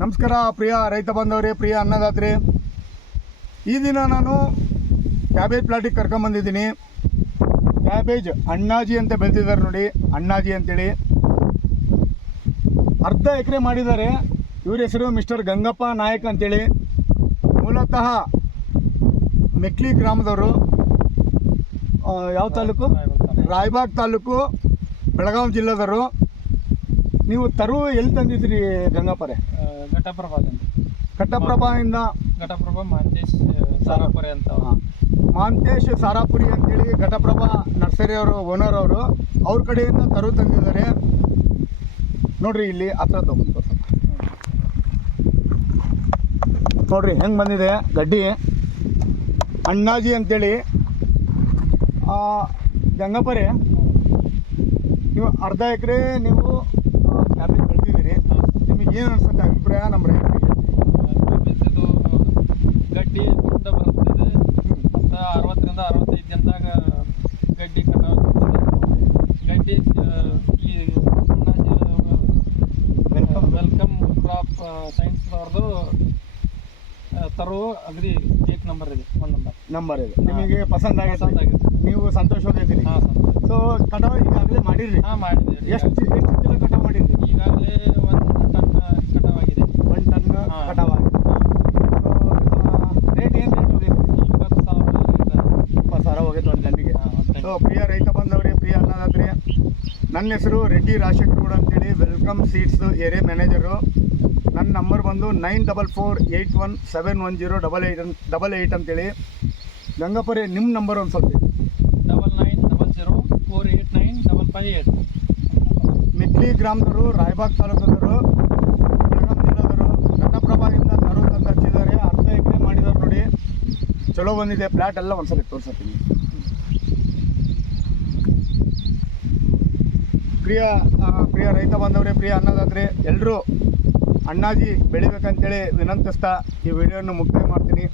ನಮಸ್ಕಾರ ಪ್ರಿಯ ರೈತ ಬಂದವರೇ, ಪ್ರಿಯ ಅನ್ನದಾತ್ರಿ. ಈ ದಿನ ನಾನು ಕ್ಯಾಬೇಜ್ ಪ್ಲಾಟಿಗೆ ಕರ್ಕೊಂಬಂದಿದ್ದೀನಿ. ಕ್ಯಾಬೇಜ್ ಅಣ್ಣಾಜಿ ಅಂತ ಬೆಳೆದಿದ್ದಾರೆ ನೋಡಿ, ಅಣ್ಣಾಜಿ ಅಂತೇಳಿ. ಅರ್ಧ ಎಕರೆ ಮಾಡಿದ್ದಾರೆ. ಇವ್ರ ಹೆಸರು ಮಿಸ್ಟರ್ ಗಂಗಪ್ಪ ನಾಯಕ್ ಅಂತೇಳಿ. ಮೂಲತಃ ಮೆಕ್ಲಿ ಗ್ರಾಮದವರು. ಯಾವ ತಾಲೂಕು? ರಾಯಬಾಗ್ ತಾಲೂಕು, ಬೆಳಗಾವಿ ಜಿಲ್ಲೆದವರು. ನೀವು ತರು ಎಲ್ಲಿ ತಂದಿದ್ರಿ ಗಂಗಪ್ಪರೇ? ಘಟಪ್ರಭಾದಿಂದ. ಘಟಪ್ರಭಾ ಮಾಂತೇಶ್ ಸಾರಾಪುರಿ ಅಂತ. ಮಾಂತೇಶ್ ಸಾರಾಪುರಿ ಅಂತೇಳಿ ಘಟಪ್ರಭಾ ನರ್ಸರಿಯವರು ಓನರ್ ಅವರು. ಅವ್ರ ಕಡೆಯಿಂದ ತರು ತಂದಿದ್ದಾರೆ ನೋಡ್ರಿ. ಇಲ್ಲಿ ಹತ್ರ ತಗೊಂಡು ನೋಡ್ರಿ ಹೆಂಗೆ ಬಂದಿದೆ ಗಡ್ಡಿ. ಅಣ್ಣಾಜಿ ಅಂತೇಳಿ. ಗಂಗಪ್ಪರೇ, ನೀವು ಅರ್ಧ ಎಕರೆ ನೀವು ಕ್ಯಾಬೇಜ್ ಬೆಳೆದಿದ್ದೀರಿ. ನಿಮಗೆ ಏನು ಅನ್ಸುತ್ತೆ ಅಭಿಪ್ರಾಯ ನಮ್ಮ ರೈತರಿಗೆ? ಇದು ಗಡ್ಡಿ ಮುಂದೆ ಬರುತ್ತದೆ. 60ರಿಂದ 65 ದಿನದಾಗ ಗಡ್ಡಿ ಕಟಾವು ಬರ್ತದೆ. ಗಡ್ಡಿ ಈ ವೆಲ್ಕಮ್ ಕ್ರಾಪ್ ಸೈನ್ಸ್ ಅವ್ರದ್ದು ತರು ಅಗದಿ ಏಕ್ ನಂಬರ್ ಇದೆ. ನಂಬರ್ ಇದೆ. ನಿಮಗೆ ಪಸಂದ್ ಆಗಿದೆ, ನೀವು ಸಂತೋಷವಾಗಿದ್ದೀರಿ? ಹಾಂ, ಸಂತೋಷ. ಸೊ ಕಟಾವು ಈಗಾಗಲೇ ಮಾಡಿರಿ? ಹಾಂ, ಮಾಡಿದ್ದೀವಿ. ಎಷ್ಟು ಚೀಲ ಕಟಾವು ಮಾಡಿರಿ? ಈಗಾಗಲೇ 1 ಟನ್ ಕಟಾವಾಗಿದೆ. 1 ಟನ್ ಕಟಾವಾಗಿದೆ. ಸೊ ರೇಟ್ ಏನು ರೇಟ್ ಹೋಗಿದೆ? 20,000 ಹೋಗಿದೆ 1 ಟನ್ನಿಗೆ. ಸೊ ಪ್ರಿಯ ರೈತ ಬಂದವರೇ, ಪ್ರಿಯ ಅನ್ನದಾತ್ರಿ, ನನ್ನ ಹೆಸರು ರೆಡ್ಡಿ ರಾಜಶೇಖರ್ ಅಂತೇಳಿ, ವೆಲ್ಕಮ್ ಸೀಡ್ಸ್ ಏರಿಯಾ ಮ್ಯಾನೇಜರು. ನನ್ನ ನಂಬರ್ ಬಂದು 9448171088 ಅಂತೇಳಿ. ಗಂಗಪ್ಪರೇ, ನಿಮ್ಮ ನಂಬರ್ ಒಂದು ಸ್ವಲ್ಪ? 9900489558. ಮೆಕ್ಲಿ ಗ್ರಾಮದವರು, ರಾಯಬಾಗ್ ತಾಲೂಕದವರು, ಬೆಳಗಾವಿ ಜಿಲ್ಲೆದವರು. ಘಟಪ್ರಭಾದಿಂದ ತರು ತಂದು ಹಚ್ಚಿದ್ದಾರೆ. ಅರ್ಧ ಎಕರೆ ಮಾಡಿದ್ದಾರೆ ನೋಡಿ. ಚಲೋ ಬಂದಿದೆ. ಪ್ಲಾಟ್ ಎಲ್ಲ ಒಂದ್ಸಲ ತೋರಿಸ್ತೀನಿ. ಪ್ರಿಯ ರೈತ ಬಂದವರೇ, ಪ್ರಿಯ ಅನ್ನದಾತ್ರಿ, ಎಲ್ಲರೂ ಅಣ್ಣಾಜಿ ಬೆಳಿಬೇಕಂತೇಳಿ ವಿನಂತಿಸ್ತಾ ಈ ವಿಡಿಯೋನ ಮುಕ್ತಾಯ ಮಾಡ್ತೀನಿ.